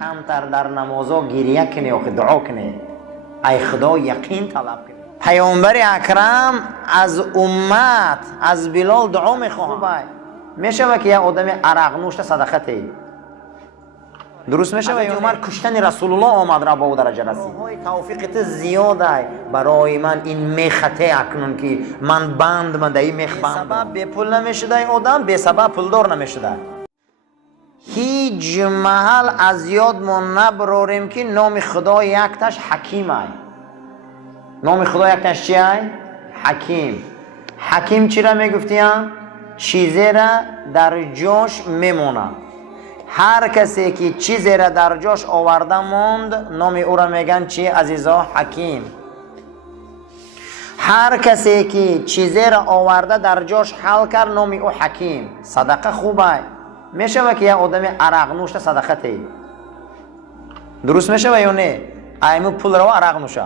کمتر در نمازا گریه کنه و دعا کنه، ای خدا یقین طلب کنه. پیامبر اکرم از امت از بلال دعا میخواه. میشه که یک آدم عرق نوشته صدقه تی درست میشه؟ و عمر کشتن رسول الله آمد را با او درجه رسید. توفیقت زیاده برای من این میخته اکنون که من بند من دایی میخ بند سبب به پول نمیشده آدم به سبب پولدار نمیشده. هیچ محل از یاد ما نبراریم که نام خدا یکتش حکیم ای. نام خدا یکتش چی ای؟ حکیم. حکیم چی را میگفتیم؟ چیزی را در جاش میمونه. هر کسی که چیزی را در جاش آورده موند نام او را میگن چی عزیزا؟ حکیم. هر کسی که چیزی را آورده در جاش حل کرد نام او حکیم. صدقه خوبه میشه و که یک آدم عرق نوشته صدقه تی درست میشه و یا نه؟ ایمو پول رو عرق نوشه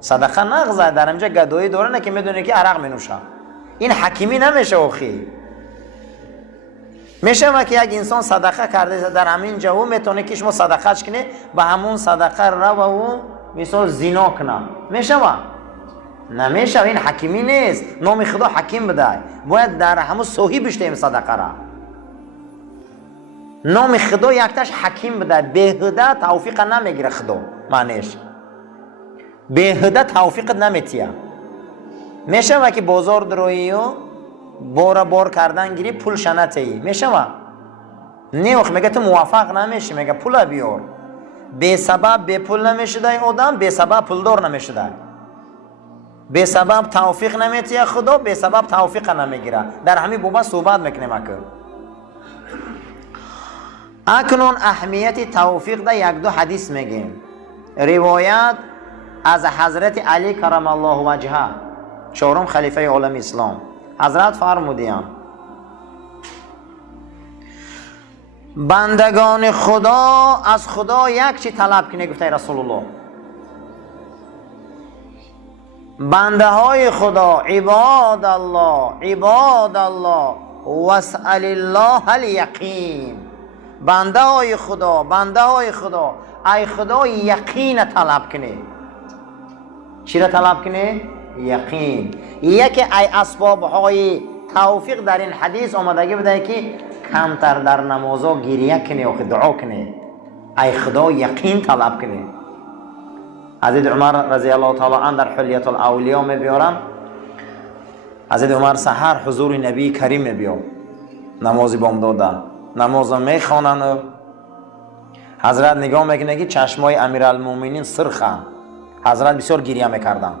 صدقه نغزه در اینجا گدایی داره نه که میدونه که عرق مینوشه. این حکیمی نمیشه اخی. میشه و که یک انسان صدقه کرده در همین جا میتونه که شما صدقهش کنه به همون صدقه رو و مثال زنا کنه. میشه و نمیشه. این حکیمی نیست. نام خدا حکیم بده. باید در همون صحیح بشتیم صدقه را. نام خدا یکتش حکیم بده. بهده توفیق نمیگیره خدا معنیش. بهده توفیق نمیتیه. میشه و که بازار درویی و بار کردن گیری پول شنطه‌ای میشه و نیوخ میگه تو موفق نمیشی میگه پول بیار. به سبب به پول نمیشده آدم به سبب پولدار نمیشده. به سبب توفیق نمیتیه خدا به سبب توفیق نمیگیره. در همین بابا صحبت میکنیم اکنون اهمیت توفیق ده یک دو حدیث میگیم. روایت از حضرت علی کرم الله وجهه چهارم خلیفه عالم اسلام. حضرت فرمودیم بندگان خدا از خدا یک چی طلب کنه. گفته رسول الله بنده های خدا عباد الله واسأل الله الیقین. بنده های خدا ای خدا یقین طلب کنه. چی را طلب کنه؟ یقین. یکی ای اسباب های توفیق در این حدیث آمدگی بده که کمتر در نمازا گریه کنه و دعا کنه. ای خدا یقین طلب کنه. حضرت عمر رضی الله تعالی عنه در حلیت الاولیاء میبیارن. حضرت عمر سحر حضور نبی کریم میبیاد نمازی بامدادن نماز میخوانن. حضرت نگاه میکنه که چشمای امیرالمومنین سرخه. حضرت بسیار گریه میکردن.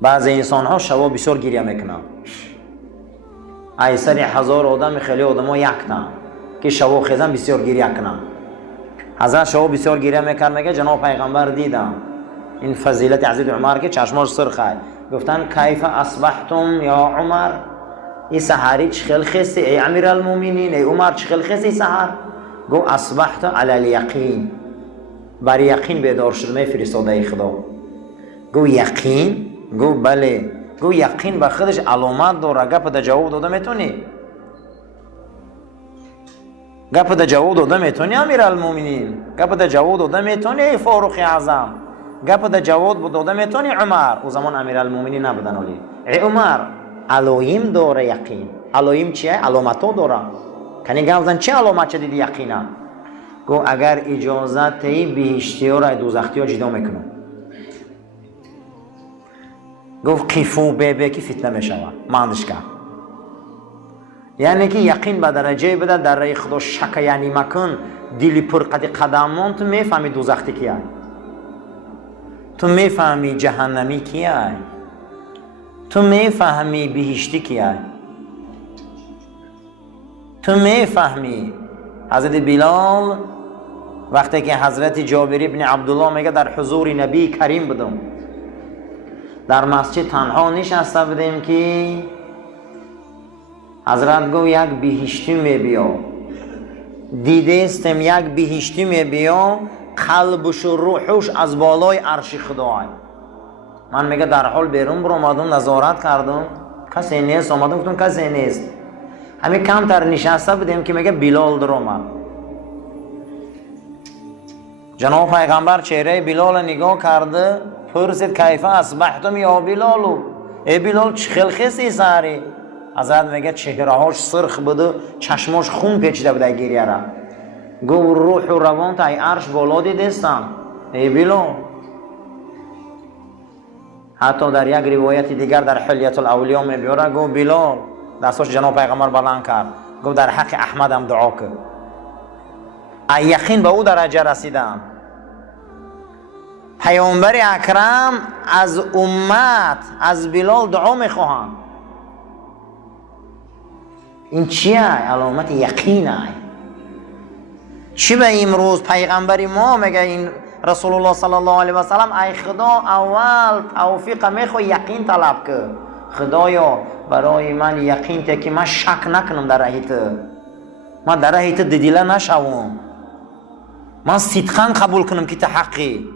بعضی انسان ها شبا بسیار گریه میکنن. ایسر 1000 آدم خیلی آدم ها یکتن که شبا خیزن بسیار گریه کنن. حضرت شبا بسیار گریه میکرد میگه جناب پیغمبر دیدم این فضیلت حضرت عمر که چشماش سرخه. گفتن کیف اصبحتم یا عمر؟ این سحری چخل خستی ای امیرالمومنین ای عمر چخل خستی سحر؟ گو اصبحت علی الیقین. بر یقین بیدار شد می فرستاده خدا. گو یقین؟ گو بله. گو یقین به خودش علامت داره. گپ ده جواب داده میتونی؟ گپ ده جواب داده میتونی امیرالمومنین؟ گپ ده جواب داده میتونی فاروق اعظم؟ گپ ده جواب داده میتونی عمر؟ او زمان امیرالمومنین نبودن ولی ای عمر علائم داره یقین. علائم چیه؟ علامت‌ها داره. کنی گفتن چه علامت چه دیدی یقینا؟ گو اگر اجازت ای بهشتی ها را دوزختی ها جدا میکنم. گفت قیفو به که فتنه میشوه ماندش کن. یعنی که یقین به درجه بده در رای خدا شک یعنی مکن دلی پر قدمان تو میفهمی دوزختی کیه. تو میفهمی جهنمی کیه. تو میفهمی بهشتی کیه. تو میفهمی. حضرت بلال وقتی که حضرت جابر ابن عبدالله میگه در حضور نبی کریم بودم در مسجد تنها نشسته بودیم که حضرت گو یک بهشتی میبیا دیده استم یک بهشتی میبیا قلبش و روحش از بالای عرش خدای. من میگه در حال بیرون برو آمدم نظارت کردم کسی نیست. آمدم گفتم کسی نیست. همین کمتر نشسته بودیم که میگه بلال در اومد. گو یک بهشتی میبیا دیده استم یک بهشتی میبیا قلبش و روحش از بالای عرش خدای. من میگه در حال بیرون برو آمدم نظارت کردم کسی نیست. آمدم گفتم کسی نیست. همین کمتر نشسته بودیم که میگه بلال در اومد. جناب پیغمبر چهره بلال نگاه کرده، پرسید کیف اصبحتم یا بلال؟ ای بلال چه خلخسی سری؟ حضرت میگه چهرهاش سرخ بوده، چشماش خون پیچیده بوده گریه را. گفت روح و روان تا ای عرش بالا دیدستم ای بلال. حتی در یک روایت دیگر در حلیت الاولیا میبیاره، گفت بلال دستاش جناب پیغمبر بلند کرد، گفت در حق احمد هم دعا کرد. یقین به او درجه رسیدم. پیامبر اکرم از امت از بلال دعا میخواهند. این چیه؟ علامت یقینه. چی به امروز پیغمبر ما میگه این رسول الله صلی الله علیه و سلم ای خدا اول توفیق میخوای یقین طلب که خدایا برای من یقین ده که من شک نکنم در راهت، من در راهت ددیله نشوم، من صدقاً قبول کنم که حقی،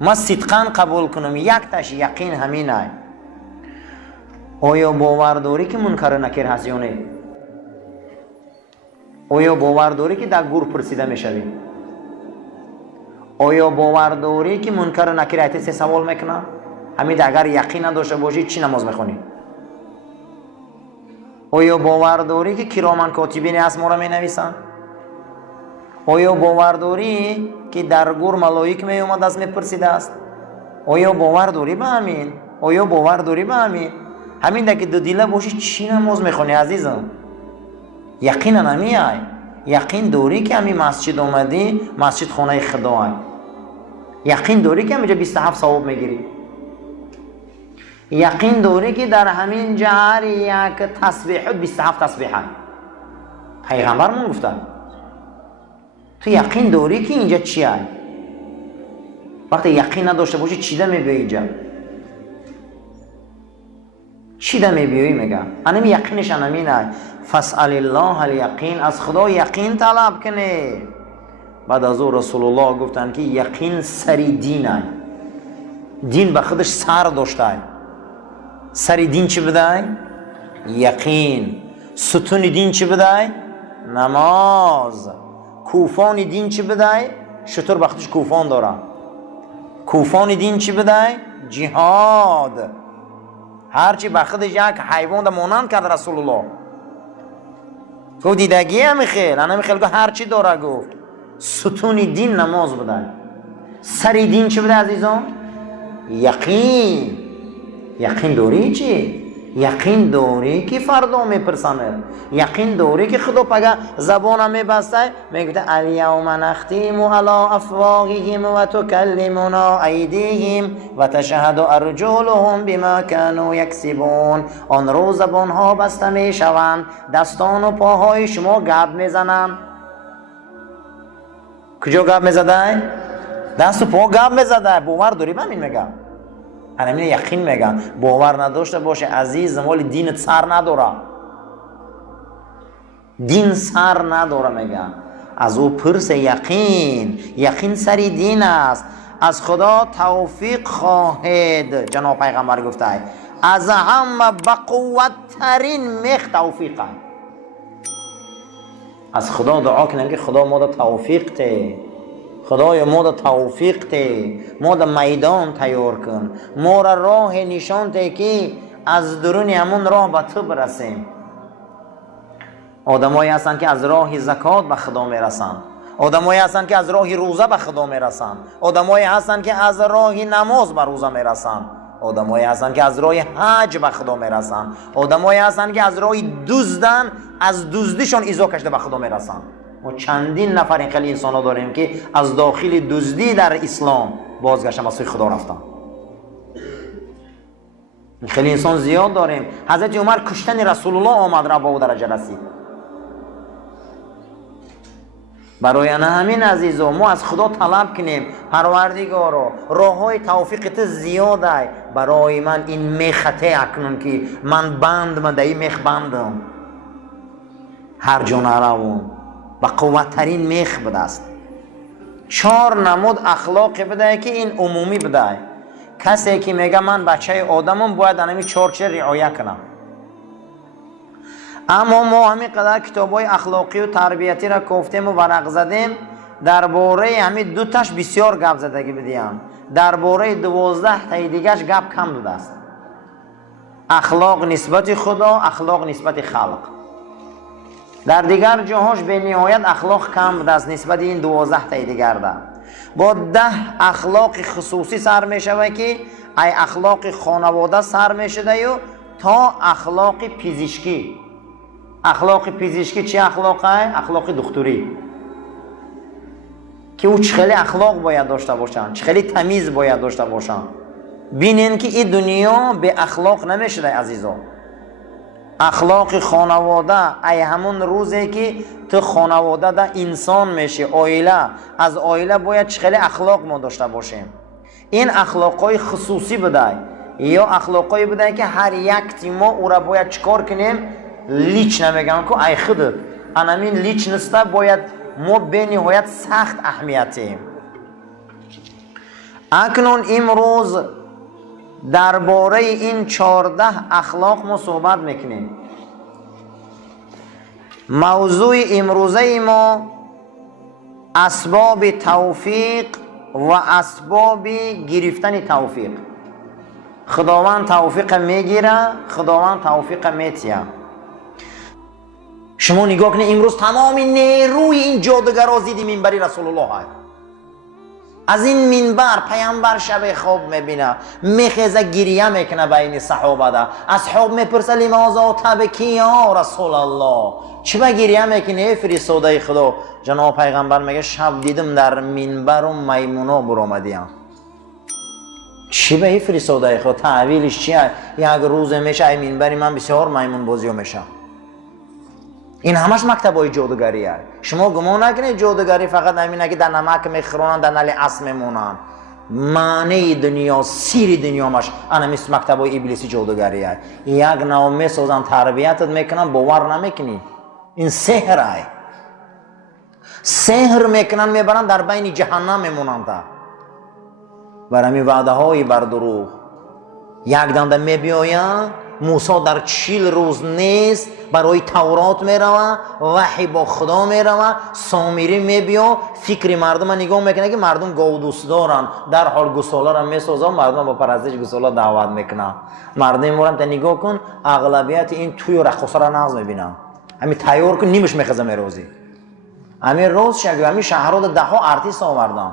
من صدقاً قبول کنم. یک تاش یقین همینه. آیا باور داری که منکر نکیر هست یا نه؟ آیا باور داری که در گور پرسیده میشوی؟ آیا باور داری که منکر نکیر ایت سه سوال میکنه؟ همین اگر یقین نداشته باشی چی نماز میخونی؟ آیا باور داری که کرامان کاتبین اسما را مینویسن؟ آیا باور داری که در گور ملائک می اومد از میپرسیده است؟ آیا باور داری به همین؟ آیا باور داری به همین؟ همین که دو دیله باشی چی نماز میخونی عزیزم؟ یقین نمیای. یقین داری که همین مسجد اومدی، مسجد خانه خدا هست. یقین داری که همینجا 27 ثواب میگیری. یقین داری که در همین جهر یک تسبیح 27 تسبیح هست. پیغمبرمون گفتن. تو یقین داری که اینجا چی هست؟ وقتی یقین نداشته باشی چی ده میبیایی اینجا؟ چی ده میبیایی میگه؟ انم یقینش انمینه. فاسأل الله الیقین، از خدا یقین طلب کنه. بعد از او رسول الله گفتن که یقین سری دینه. دین به خودش سر داشته. سری دین چی بده؟ یقین. ستون دین چی بده؟ نماز. کوفان دین چی بده؟ شطور به خودش کوفان داره. کوفان دین چی بده؟ جهاد. هرچی به خودش یک حیوان ده مانند کرد رسول الله. گفت دیدگی هم خیل، انا خیل گفت هرچی داره. گفت ستون دین نماز بده. سری دین چی بده عزیزان؟ یقین. یقین داری چی؟ یقین داری که فردا میپرسنه. یقین داری که خدا پگه زبانم میبسته میگه الیوم نختیم علی افواههم و تکلمنا ایدیهم و تشهد ارجلهم بما كانوا یکسبون. آن روز زبانها بسته میشوند، دستان و پاهای شما گپ میزنند. کجا گپ میزده؟ دست و پا گپ میزده. باور داری به همین میگم. همین یقین میگن. باور نداشته باشه عزیزم ولی دینت سر نداره. دین سر نداره میگن. از او پرس یقین. یقین سری دین است. از خدا توفیق خواهد. جناب پیغمبر گفته از همه بقوت ترین میخ توفیق. از خدا دعا کنیم که خدا ما توفیق ته. خدای ما دا توفیق ته، ما دا میدان تیار کن، ما را راه نشان ته که از درون همون راه به تو برسیم. آدمایی هستن که از راه زکات به خدا میرسن، آدمایی هستن که از راه روزه به خدا میرسن، آدمایی هستن که از راه نماز به روزه میرسن، آدمایی هستن که از راه حج به خدا میرسن، آدمایی هستن که از راه دزدن از دزدیشون ایزا کشته به خدا میرسن. ما چندین نفر این خیلی انسان ها داریم که از داخل دزدی در اسلام بازگشتن به سوی خدا رفتن. خیلی انسان زیاد داریم. حضرت عمر کشتن رسول الله آمد را با او درجه رسید. برای همین عزیزو ما از خدا طلب کنیم پروردگارا راه های توفیقت زیاده. برای من این میخته اکنون که من من در این میخ بندم، هر جا نروم و قوتترین میخ بده است. 4 نمود اخلاق بده که این عمومی بده. کسی که میگه من بچه آدمم باید همین 4 چیز رعایت کنم. اما ما همین قدر کتابای اخلاقی و تربیتی را گفتیم و ورق زدیم، درباره همین دو تاش بسیار گپ زدگی بدیم. درباره 12 تای دیگهش گپ کم داده است. اخلاق نسبت خدا، اخلاق نسبت خلق. در دیگر جاهاش به نهایت اخلاق کم بوده است نسبت این 12 تای دیگر ده. با 10 اخلاق خصوصی سر می شود که ای اخلاق خانواده سر می شده تا اخلاق پزشکی. اخلاق پزشکی چه اخلاقه؟ اخلاق دکتری که او چخیلی اخلاق باید داشته باشن، چخیلی تمیز باید داشته باشن. بینین که این دنیا به اخلاق نمیشه عزیزا. اخلاق خانواده ای همون روزی که تو خانواده ده انسان میشه، عائله، از عائله باید چخیلی اخلاق ما داشته باشیم. این اخلاقای خصوصی بوده یا اخلاقای بوده که هر یک تیما او را باید چکار کنیم؟ لیچ نمیگن که ای خودت انامین لیچ نسته، باید ما به نهایت سخت اهمیتیم. اکنون امروز درباره این 14 اخلاق ما صحبت میکنیم. موضوع امروزه ما اسباب توفیق و اسباب گرفتن توفیق. خداوند توفیق میگیره، خداوند توفیق میتیه. شما نگاه کنید امروز تمام نیروی این جادوگرا زید منبر رسول الله های. از این منبر پیامبر شب خواب میبینه، میخیزه گریه میکنه بین صحابه ده. اصحاب میپرسه لماذا تبکی یا رسول الله؟ چرا گریه میکنی فرستاده خدا؟ جناب پیغمبر میگه شب دیدم در منبر و میمونا برآمدیم. چی به فرستاده خدا؟ تعویلش چیه؟ یک روز میشه ای منبری من بسیار میمون بازیو میشه. این همش مکتبای جادوگریه. شما گمان نکنید جادوگری فقط همینه که در نمک میخورن، در نل اسب میمونن. معنی دنیا، سیر دنیا مش انا مثل مکتبای ابلیسی جادوگریه. یک نوع میسازن، تربیتت میکنن، باور نمیکنی. این سحره. سحر میکنن، میبرن در بین جهنم میمونن تا. برای وعده های بر دروغ. یک دنده میبیاین موسی در 40 روز نیست، برای تورات میروه، وحی با خدا میروه، سامری میبیا فکر مردم نگاه میکنه که مردم گاو دوست دارن، در حال گوسالا را میسازه، مردم با پرستش گوسالا دعوت میکنه. مردم مورم تا نگاه کن اغلبیت این توی رقصا را ناز میبینن. همین تیار کن نیمش میخزه میروزی. همین روز شگو همین شهرها ده ها ارتیست آوردن.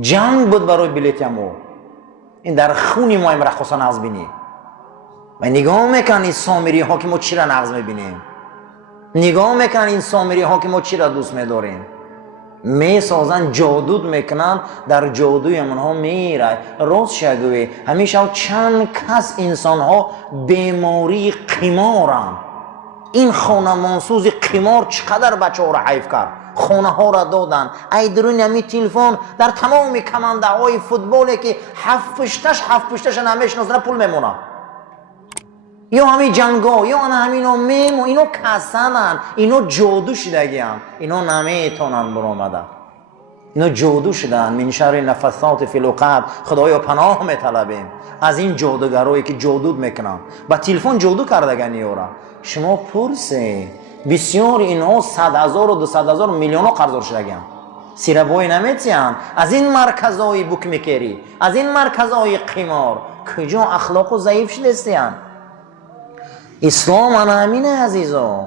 جنگ بود برای بلیتمو. این در خونی ما این رقصا ناز بینی. و نگاه میکنن این سامری ها که ما چی را نغز میبینیم، نگاه میکنن این سامری ها که ما چی را دوست میداریم. میسازن جادود میکنن، در جادوی منها میره. روز شگوی همیشه چند کس انسان ها بیماری قمارن. این خانه منسوز قمار چقدر بچه ها را حیف کرد. خانه ها را دادن. ای درون همی تلفن در تمام کمانده های فوتبالی که هفت پشتش نمیشناسن پول میمونه. یا همین جنگا یا همینو میم و اینو کسنن، اینو جادو شدگیان، اینو نمیتونن برآمدن، اینو جادو شدن. من شر نفثات فی العقد. خدایا پناه میطلبیم از این جادوگرایی که جادو میکنن، با تلفن جادو کردگانی یورا. شما پرسه بسیار اینها 100,000 و 200,000 میلیون قرض شدگیان. سیره بای نمیتیان از این مرکزای بوک میکری، از این مرکزای قمار. کجا اخلاق و ضعیف شدستیان؟ اسلام انا همینه عزیزا.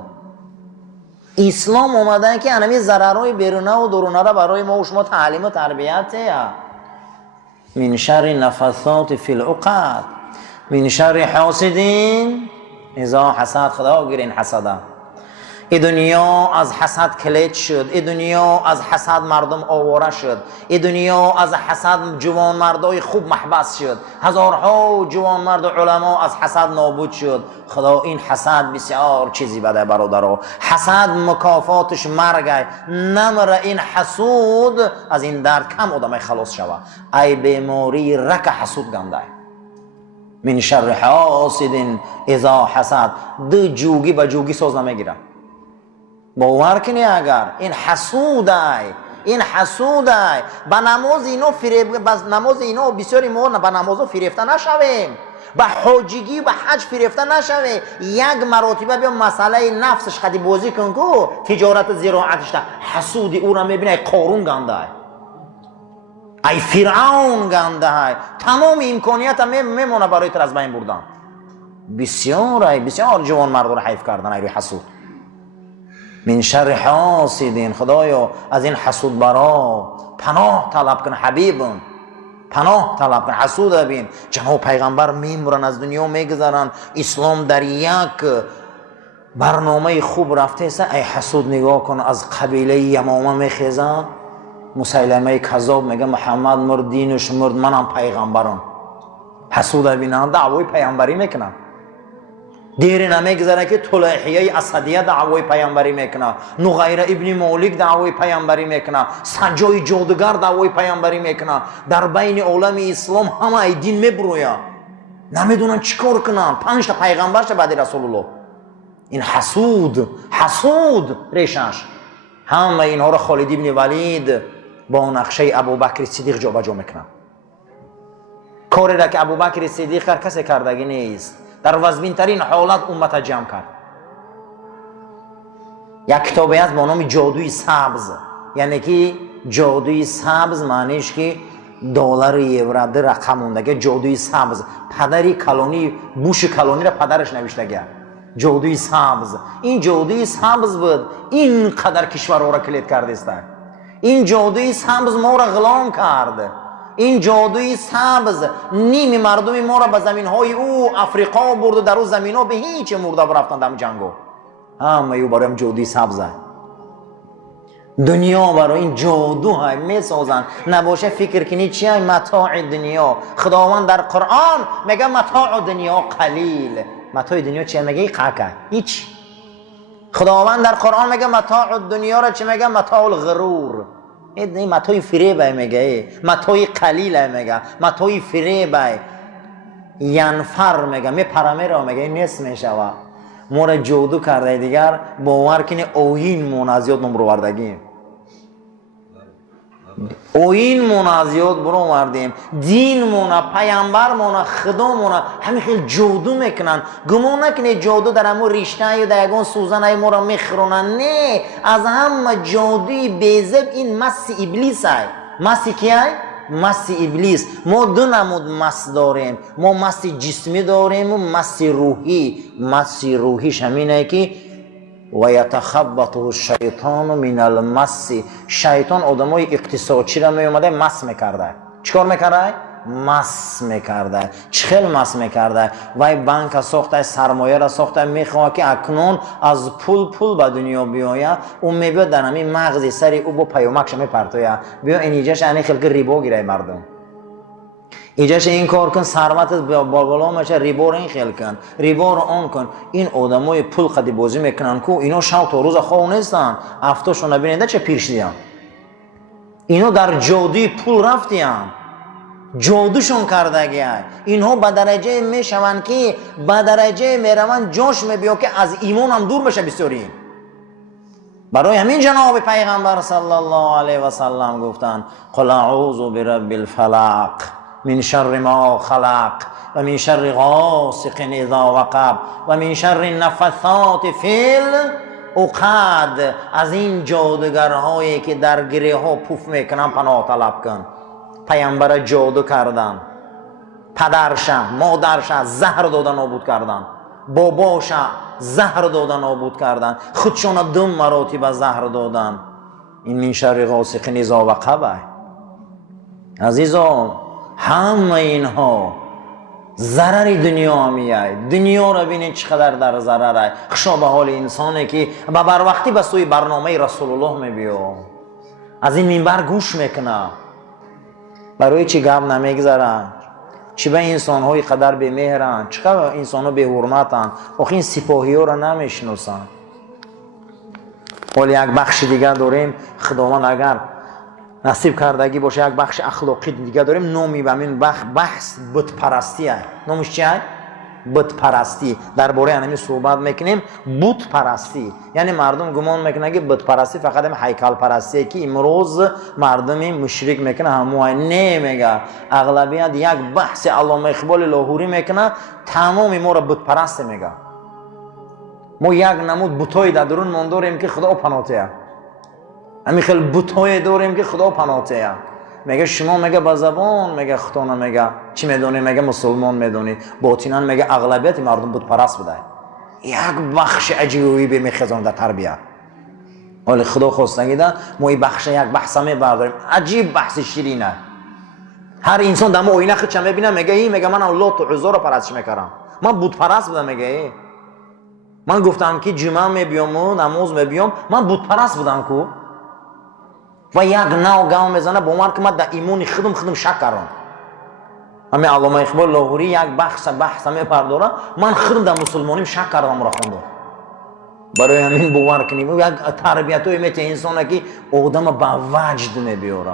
اسلام اومدن که انمی ضررهای بیرونه و درونه را برای ما و شما تعلیم و تربیته. من شر نفثات فی العقد من شر حاسدین اذا حسد. خدا گیرین حسده. این دنیا از حسد کلید شد. این دنیا از حسد مردم آواره شد. این دنیا از حسد جوان مردای خوب محبس شد. هزارها جوان مرد و علما از حسد نابود شد. خدا این حسد بسیار چیزی بده برادرها. حسد مکافاتش مرگه. نمره این حسود از این درد کم آدم خلاص شود. ای بیماری رک حسود گنده. من شر حاسد اذا حسد. دو جوگی با جوگی ساز نمیگیره. باور کنی اگر این حسود ای این حسود ای. با نماز اینو نماز اینو بسیاری ما با نمازو فریفته نشویم، با حجگی و حج فریفته نشویم. یک مرتبه بیا مسئله نفسش خدی بازی کن کو تجارت زراعتش تا حسود او را میبینه. ای قارون گنده ای فرعون گنده ای، تمام امکانیت میمونه برای تو از بین بردن. بسیار جوان مرد رو حیف کردن ای روی حسود. من شر حاسدین، خدایا از این حسود برا پناه طلب کن حبیبم، پناه طلب کن. حسود بین جناب پیغمبر میمرن از دنیا میگذرن، اسلام در یک برنامه خوب رفته است. ای حسود نگاه کن از قبیله یمامه میخیزن، مسیلمه کذاب میگه محمد مرد دینش مرد منم پیغمبرم. حسود بینن دعوی پیغمبری میکنن. دیر نمیگذره که طلحیه اسدیه دعوی پیامبری میکنه، نغیر ابن مالک دعوی پیامبری میکنه، سنجای جادوگر دعوی پیامبری میکنه. در بین عالم اسلام همه دین میبرویه، نمیدونن چیکار کنن. 5 تا پیغمبر شه بعد رسول الله. این حسود ریشش. همه اینها را خالد ابن ولید با نقشه ابوبکر صدیق جابجا میکنه. کاری را که ابوبکر صدیق کرد کسی کردگی نیست. در وزبین ترین حالت امت جمع کرد. یک کتابی هست با نام جادوی سبز، یعنی که جادوی سبز معنیش که دلار یورو رقم موندگی. جادوی سبز پدری کلونی بوش کلونی را پدرش نوشته. جادوی سبز، این جادوی سبز بود این قدر کشور را کلید کرده است. این جادوی سبز ما را غلام کرد. این جادوی سبز نیم مردم ما را به زمین های او افریقا برد و در او زمین ها به هیچ مرده برفتن در جنگو. همه او برای جادوی سبز های. دنیا برای این جادو های می سازن. نباشه فکر کنی چی های متاع دنیا. خداوند در قرآن میگه متاع دنیا قلیل. متاع دنیا چی میگه؟ قاکه هیچ. خداوند در قرآن میگه متاع دنیا را چی میگه؟ متاع الغرور. این متاع فریب میگه، متاع قلیل میگه، متاع فریب ینفر میگه، میپره را میگه نیست میشوه. ما را جادو کرده دیگر باور کنی اوین منازیات نمرو وردگی. اوین منازیات برو وردیم. دین مونا، پیامبر مونا، خدا مونا همین خیلی جادو میکنن. گمان نکنی جادو در همون ریشته یا در یگان سوزن های ما را میخرونن. نه، از همه جادوی بیزب این مس ابلیس های. مسی کی های؟ مس ابلیس. ما دو نمود مس داریم، ما مس جسمی داریم و مس روحی. مس روحیش همینه که و یتخبطه الشیطان من المس. شیطان آدمای اقتصادچی را می اومده مس میکرده. چیکار میکرده؟ مس میکرده. چخیل مس میکرده؟ وای بانک ساخته، سرمایه را ساخته، میخواد که اکنون از پول به دنیا بیاید. اون میبید در همین مغز سری او با پیامکش میپرتوید. بیا اینجاش یعنی خلق ریبا گیره مردم. اینجاش این کار کن، ثروت بالا میشه، ریبا رو این خیل کن، ریبا رو آن کن. این آدمای پول قدی بازی میکنن کو اینا شب تا روز خواب نیستن. هفتهشون نبینیده چه پیش دیدن. اینا در جادوی پول رفتیان، جادوشون کرده گیه. اینها به درجه میشون که به درجه میروند جاش میبیا که از ایمان هم دور بشه بسیاری. برای همین جناب پیغمبر صلی الله علیه و سلم گفتن قل اعوذ برب الفلق من شر ما خلق و من شر غاسق اذا وقب و من شر النفثات فی العقد. از این جادوگرهایی که در گره ها پوف میکنن پناه طلب کن. پیامبر جادو کردن، پدرش مادرش زهر دادن نابود کردن، باباش زهر دادن نابود کردن، خودشون 2 مراتب زهر دادن. این من شر غاسق اذا وقب. عزیزان همه اینها ضرر دنیا میاد. دنیا رو ببینید چقدر در ضرره. خشا به حال انسانی که بر وقتی به سوی برنامه رسول الله میبیو، از این منبر گوش میکنه، برای چی گپ نمیگذارن؟ چی به انسان های قدر به مهرن؟ چقدر انسان ها به حرمتن؟ آخه این سپاهی ها رو نمیشناسن. ولی یک بخش دیگر داریم، خداوند اگر نصیب کردگی باشه یک بخش اخلاقی دیگه داریم. نامی به این بحث بت پرستی هست. نامش چی هست؟ بت پرستی درباره همین صحبت میکنیم. بت پرستی یعنی مردم گمان میکنن که بت پرستی فقط هم هیکل پرستی که امروز مردم مشرک میکنه همون نمیگه. اغلبیت یک بحث علامه اقبال لاهوری میکنه تمام ما را بت پرست میگه. ما یک نمود بتای در درون من داریم که خدا پناهته. همین خیلی بتای داریم که خدا پناهته. میگه شما میگه با زبان میگه خدا نمیگه چی میدونی؟ میگه مسلمان میدونی. باطنا میگه اغلبیت مردم بت پرست بوده. یک بخش عجیبی به میخزان در تربیت. ولی خدا خواست نگیده ما این بخش یک بحث میبرداریم. عجیب بحث شیرینه. هر انسان دم آینه خودش میبینه میگه این میگه من الله تو عزا رو پرستش میکردم. من بت پرست بودم میگه. من گفتم که جمعه میبیام و نماز میبیام من بت پرست بودم کو. و یک ناو گام میزنه با من که من در ایمانی خودم شک کردم. همین علامه اقبال لاهوری یک بحث میپرداره من خودم در مسلمانیم شک کردم را خوندم. برای همین باور کنیم یک تربیت های میته انسانه که آدم به وجد میبیاره.